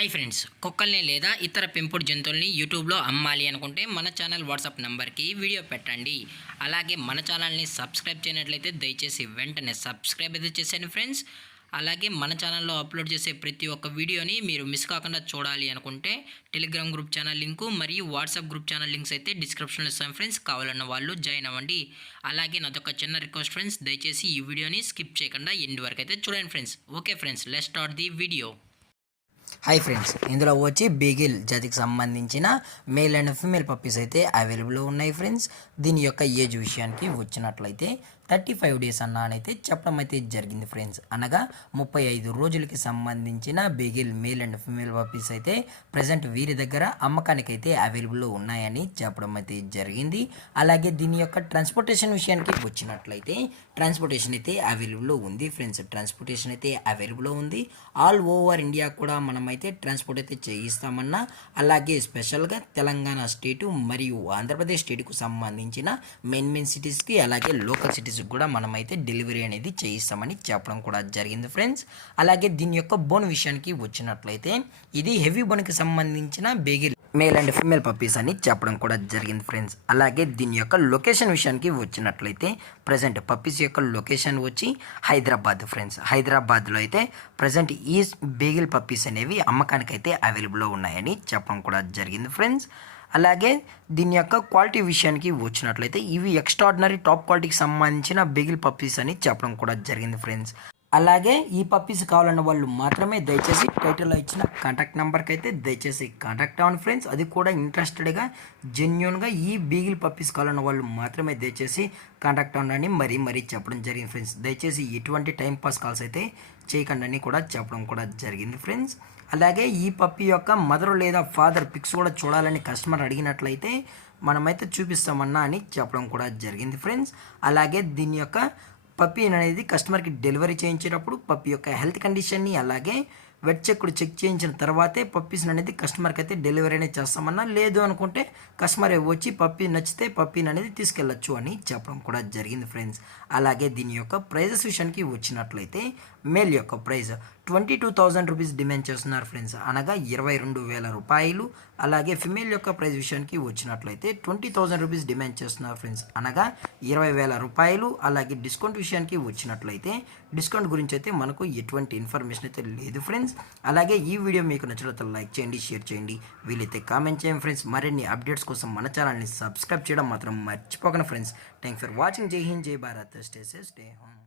Hi friends, కుక్కల్ని లేదా ఇతర పెంపుడు జంతువుల్ని యూట్యూబ్లో అమ్మాలి అనుకుంటే మన ఛానల్ వాట్సాప్ నెంబర్కి వీడియో పెట్టండి. అలాగే మన ఛానల్ని సబ్స్క్రైబ్ చేయనట్లయితే దయచేసి వెంటనే సబ్స్క్రైబ్ అయితే చేసేయండి ఫ్రెండ్స్. అలాగే మన ఛానల్లో అప్లోడ్ చేసే ప్రతి ఒక్క వీడియోని మీరు మిస్ కాకుండా చూడాలి అనుకుంటే టెలిగ్రామ్ గ్రూప్ ఛానల్ లింకు మరియు వాట్సాప్ గ్రూప్ ఛానల్ లింక్స్ అయితే డిస్క్రిప్షన్లో ఇస్తాను ఫ్రెండ్స్. కావాలన్న వాళ్ళు జాయిన్ అవ్వండి. అలాగే నాదొక చిన్న రిక్వెస్ట్ ఫ్రెండ్స్, దయచేసి ఈ వీడియోని స్కిప్ చేయకుండా ఎండ్ వరకు అయితే చూడండి friends. Okay friends, let's start the video. Hi friends, ఇందులో వచ్చి బీగిల్ జాతికి సంబంధించిన మేల్ అండ్ ఫీమేల్ పప్పీస్ అయితే అవైలబుల్లో ఉన్నాయి ఫ్రెండ్స్. దీని యొక్క ఏజ్ విషయానికి వచ్చినట్లయితే 35 డేస్ అన్నానైతే చెప్పడం అయితే జరిగింది ఫ్రెండ్స్. అనగా 35 రోజులకి సంబంధించిన beagle male and female puppies అయితే ప్రజెంట్ వీరి దగ్గర అమ్మకానికి అయితే అవైలబుల్లో ఉన్నాయని చెప్పడం అయితే జరిగింది. అలాగే దీని యొక్క ట్రాన్స్పోర్టేషన్ విషయానికి వచ్చినట్లయితే ట్రాన్స్పోర్టేషన్ అయితే అవైలబుల్లో ఉంది ఫ్రెండ్స్. ట్రాన్స్పోర్టేషన్ అయితే అవైలబుల్లో ఉంది. ఆల్ ఓవర్ ఇండియా కూడా మనమైతే ట్రాన్స్పోర్ట్ అయితే చేయిస్తామన్నా, అలాగే స్పెషల్గా తెలంగాణ స్టేటు మరియు ఆంధ్రప్రదేశ్ స్టేట్కు సంబంధించిన మెయిన్ సిటీస్కి అలాగే లోకల్ సిటీస్ కూడా మనమైతే డెలివరీ అనేది చేయిస్తామని చెప్పడం కూడా జరిగింది ఫ్రెండ్స్. అలాగే దీని యొక్క బోన్ విషయానికి వచ్చినట్లయితే ఇది హెవీ బోన్కి సంబంధించిన బేగిల్ మేల్ అండ్ ఫీమేల్ పప్పీస్ అని చెప్పడం కూడా జరిగింది ఫ్రెండ్స్. అలాగే దీని యొక్క లొకేషన్ విషయానికి వచ్చినట్లయితే ప్రజెంట్ పప్పీస్ యొక్క లొకేషన్ వచ్చి హైదరాబాద్ ఫ్రెండ్స్. హైదరాబాద్లో అయితే ప్రజెంట్ ఈ బేగిల్ పప్పీస్ అనేవి అమ్మకానికి అయితే అవైలబుల్లో ఉన్నాయని చెప్పడం కూడా జరిగింది ఫ్రెండ్స్. అలాగే దీని యొక్క క్వాలిటీ విషయానికి వచ్చినట్లయితే ఇవి ఎక్స్ట్రాడినరీ టాప్ క్వాలిటీకి సంబంధించిన బేగిల్ పప్పీస్ అని చెప్పడం కూడా జరిగింది ఫ్రెండ్స్. అలాగే ఈ పప్పీస్ కావాలన్న వాళ్ళు మాత్రమే దయచేసి టైటిల్లో ఇచ్చిన కాంటాక్ట్ నెంబర్కి అయితే దయచేసి కాంటాక్ట్ అవ్వండి ఫ్రెండ్స్. అది కూడా ఇంట్రెస్టెడ్గా జెన్యున్గా ఈ బీగిల్ పప్పీస్ కావాలన్న వాళ్ళు మాత్రమే దయచేసి కాంటాక్ట్ అవ్వండి మరీ చెప్పడం జరిగింది ఫ్రెండ్స్. దయచేసి ఎటువంటి టైంపాస్ కాల్స్ అయితే చేయకండి అని కూడా చెప్పడం కూడా జరిగింది ఫ్రెండ్స్. అలాగే ఈ పప్పీ యొక్క మదర్ లేదా ఫాదర్ పిక్స్ కూడా చూడాలని కస్టమర్ అడిగినట్లయితే మనమైతే చూపిస్తామన్నా అని చెప్పడం కూడా జరిగింది ఫ్రెండ్స్. అలాగే దీని యొక్క పప్పీ అనేది కస్టమర్కి డెలివరీ చేయించేటప్పుడు పప్పీ యొక్క హెల్త్ కండిషన్ని అలాగే వెట్ చెక్ కూడా చెక్ చేయించిన తర్వాతే పప్పీస్ అనేది కస్టమర్కి అయితే డెలివరీ అనేది చేస్తామన్నా, లేదు అనుకుంటే కస్టమర్ వచ్చి పప్పీ నచ్చితే పప్పీని అనేది తీసుకెళ్ళచ్చు అని చెప్పడం కూడా జరిగింది ఫ్రెండ్స్. అలాగే దీని యొక్క ప్రైజెస్ విషయానికి వచ్చినట్లయితే మేల్ యొక్క ప్రైస్ 22,000 రూపీస్ డిమాండ్ చేస్తున్నారు ఫ్రెండ్స్, అనగా 22,000 రూపాయలు. అలాగే ఫిమేల్ యొక్క ప్రైస్ విషయానికి వచ్చినట్లయితే 20,000 రూపీస్ డిమాండ్ చేస్తున్నారు ఫ్రెండ్స్, అనగా 20,000 రూపాయలు. అలాగే డిస్కౌంట్ విషయానికి వచ్చినట్లయితే డిస్కౌంట్ గురించి అయితే మనకు ఎటువంటి ఇన్ఫర్మేషన్ అయితే లేదు ఫ్రెండ్స్. అలాగే ఈ వీడియో మీకు నచ్చినట్లయితే లైక్ చేయండి, షేర్ చేయండి, వీలైతే కామెంట్ చేయండి ఫ్రెండ్స్. మరిన్ని అప్డేట్స్ కోసం మన ఛానల్ని సబ్స్క్రైబ్ చేయడం మాత్రం మర్చిపోకండి ఫ్రెండ్స్. Thanks for watching. జై హింద్, జై Bharat, stay safe, stay home.